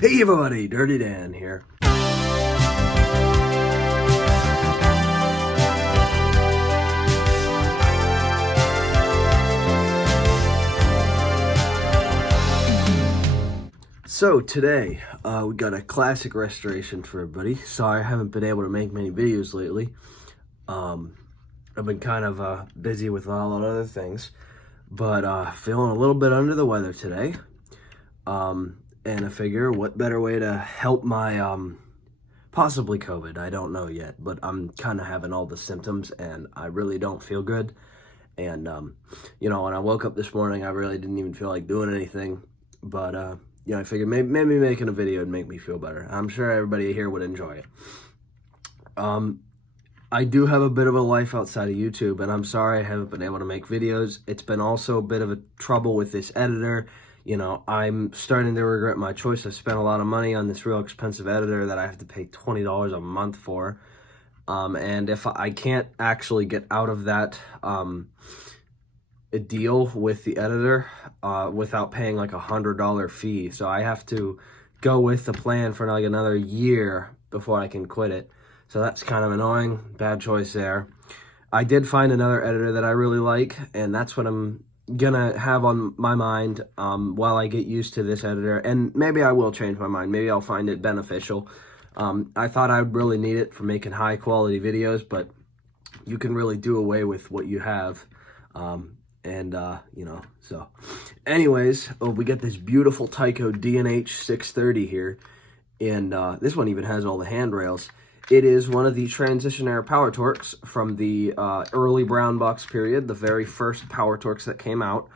Hey everybody, Dirty Dan here. So today, we got a classic restoration for everybody. Sorry I haven't been able to make many videos lately. I've been kind of busy with a lot of other things, but feeling a little bit under the weather today. And I figure what better way to help my, possibly COVID, I don't know yet, but I'm kind of having all the symptoms and I really don't feel good. And, you know, when I woke up this morning, I really didn't even feel like doing anything, but, you know, I figured maybe making a video would make me feel better. I'm sure everybody here would enjoy it. I do have a bit of a life outside of YouTube, and I'm sorry I haven't been able to make videos. It's been also a bit of a trouble with this editor. You know, I'm starting to regret my choice. I spent a lot of money on this real expensive editor that I have to pay $20 a month for. And if I can't actually get out of that a deal with the editor without paying like $100 fee. So I have to go with the plan for like another year before I can quit it. So that's kind of annoying. Bad choice there. I did find another editor that I really like, and that's what I'm gonna have on my mind while I get used to this editor. And maybe I will change my mind. Maybe I'll find it beneficial. I thought I would really need it for making high quality videos, but you can really do away with what you have. You know, so anyways, we got this beautiful Tyco C630 here, and this one even has all the handrails. It is one of the transition air power torques from the early brown box period, the very first power torques that came out.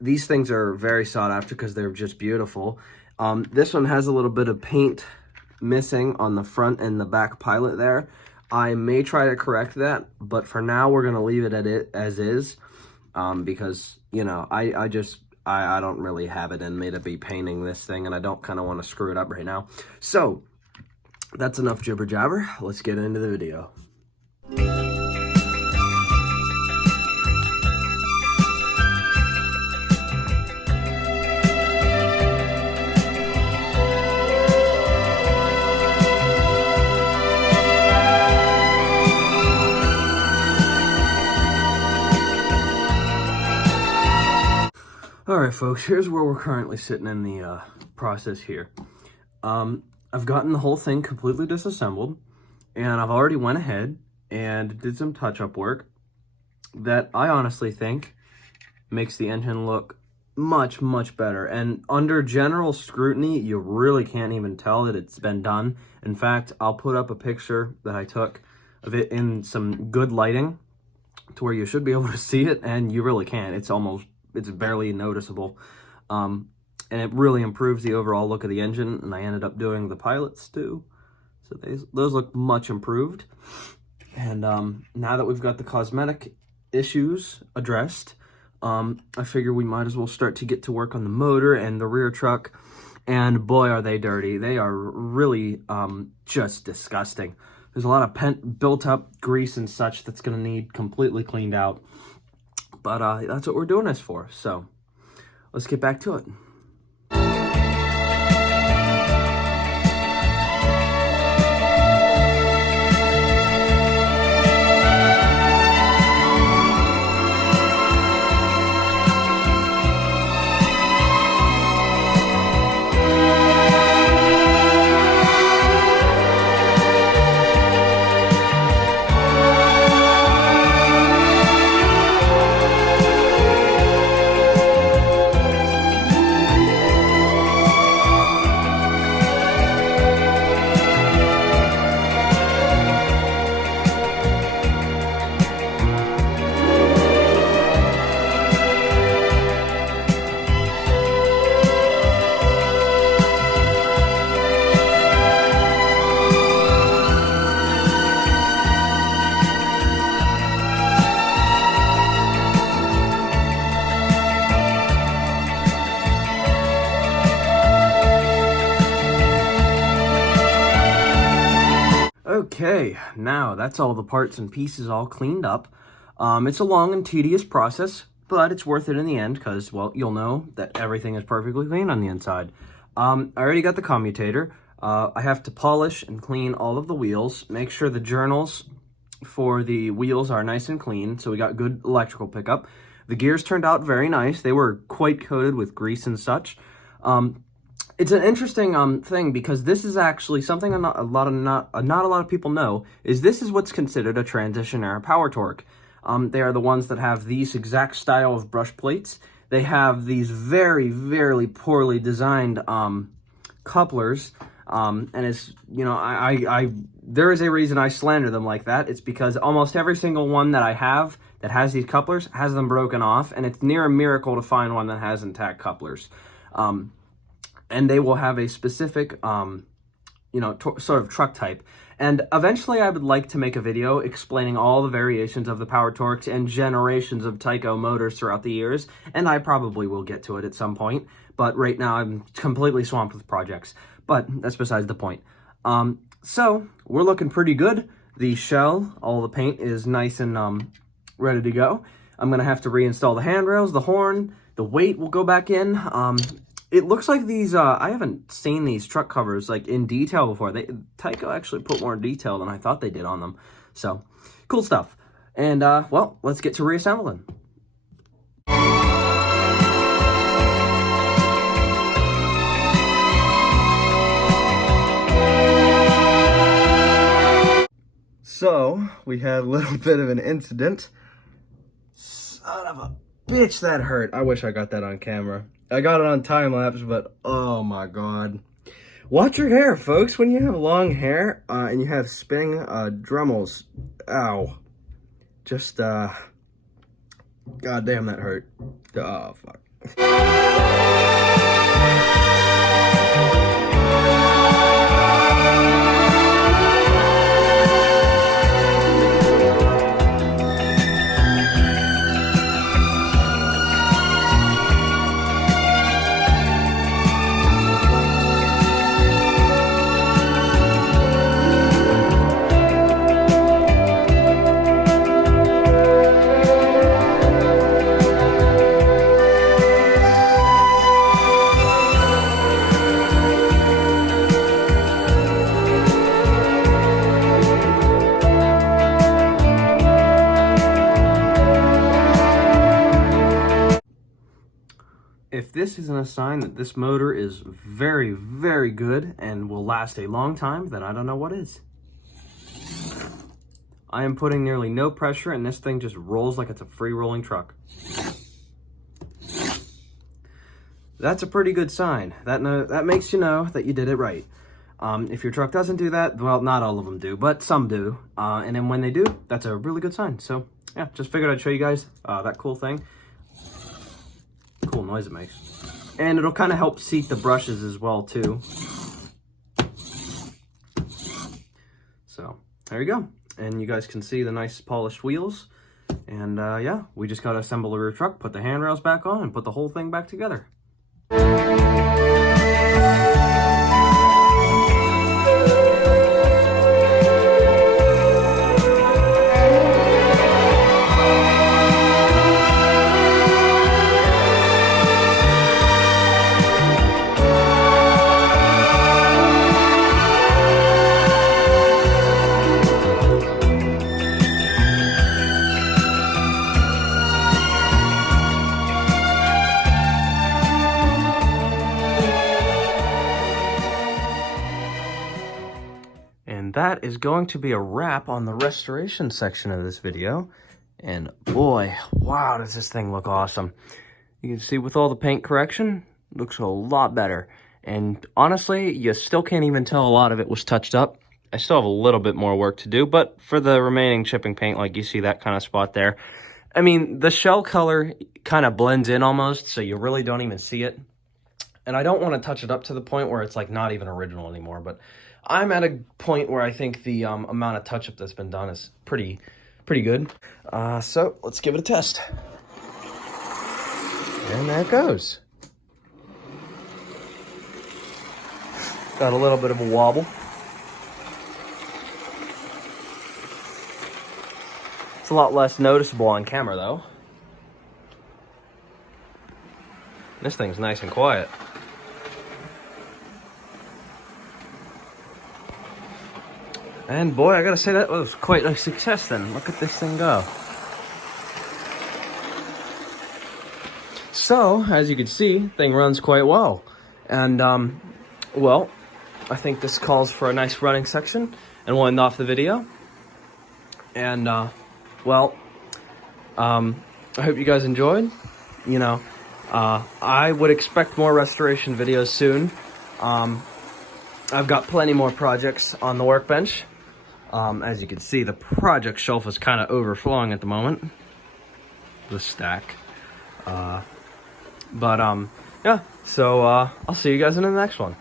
These things are very sought after because they're just beautiful. This one has a little bit of paint missing on the front and the back pilot there. I may try to correct that, but for now we're going to leave it as is, because, you know, I don't really have it in me to be painting this thing, and I don't kind of want to screw it up right now. So that's enough jibber jabber. Let's get into the video. Alright folks, here's where we're currently sitting in the process here. I've gotten the whole thing completely disassembled, and I've already went ahead and did some touch-up work that I honestly think makes the engine look much, much better. And under general scrutiny, you really can't even tell that it's been done. In fact, I'll put up a picture that I took of it in some good lighting to where you should be able to see it, and you really can't. It's barely noticeable. And it really improves the overall look of the engine, and I ended up doing the pilots too. So those look much improved. And now that we've got the cosmetic issues addressed, I figure we might as well start to get to work on the motor and the rear truck. And boy, are they dirty. They are really just disgusting. There's a lot of built up grease and such that's gonna need completely cleaned out. But that's what we're doing this for. So let's get back to it. Okay, now that's all the parts and pieces all cleaned up. It's a long and tedious process, but it's worth it in the end because, well, you'll know that everything is perfectly clean on the inside. I already got the commutator. I have to polish and clean all of the wheels, make sure the journals for the wheels are nice and clean, so we got good electrical pickup. The gears turned out very nice. They were quite coated with grease and such. It's an interesting thing because this is actually something not a lot of people know, is this is what's considered a transition era power torque. They are the ones that have these exact style of brush plates. They have these very, very poorly designed couplers. And it's, you know, there is a reason I slander them like that. It's because almost every single one that I have that has these couplers has them broken off, and it's near a miracle to find one that has intact couplers. And they will have a specific, you know, sort of truck type. And eventually I would like to make a video explaining all the variations of the power torques and generations of Tyco motors throughout the years, and I probably will get to it at some point, but right now I'm completely swamped with projects. But that's besides the point. So we're looking pretty good. The shell, all the paint is nice and ready to go. I'm gonna have to reinstall the handrails, the horn, the weight will go back in. It looks like these, I haven't seen these truck covers like in detail before. Tyco actually put more detail than I thought they did on them. So, cool stuff. And, well, let's get to reassembling. So, we had a little bit of an incident. Son of a bitch, that hurt. I wish I got that on camera. I got it on time lapse, but oh my god. Watch your hair, folks. When you have long hair and you have spinning Dremels, ow. Just, god damn, that hurt. Oh, fuck. If this isn't a sign that this motor is very, very good and will last a long time, then I don't know what is. I am putting nearly no pressure and this thing just rolls like it's a free rolling truck. That's a pretty good sign. That makes you know that you did it right. If your truck doesn't do that, well, not all of them do, but some do. And then when they do, that's a really good sign. So yeah, just figured I'd show you guys that cool thing. Cool noise it makes. And it'll kind of help seat the brushes as well too. So there you go. And you guys can see the nice polished wheels. And yeah, we just got to assemble the rear truck, put the handrails back on, and put the whole thing back together. And that is going to be a wrap on the restoration section of this video. And boy, wow, does this thing look awesome. You can see with all the paint correction, it looks a lot better. And honestly, you still can't even tell a lot of it was touched up. I still have a little bit more work to do, but for the remaining chipping paint, like you see that kind of spot there, I mean, the shell color kind of blends in almost, so you really don't even see it. And I don't want to touch it up to the point where it's like not even original anymore, but I'm at a point where I think the amount of touch-up that's been done is pretty good. So let's give it a test. And there it goes. Got a little bit of a wobble. It's a lot less noticeable on camera though. This thing's nice and quiet. And boy, I gotta say that was quite a success then. Look at this thing go. So, as you can see, thing runs quite well. And, well, I think this calls for a nice running section, and we'll end off the video. And, well, I hope you guys enjoyed. You know, I would expect more restoration videos soon. I've got plenty more projects on the workbench. As you can see, the project shelf is kind of overflowing at the moment. The stack. Yeah, so I'll see you guys in the next one.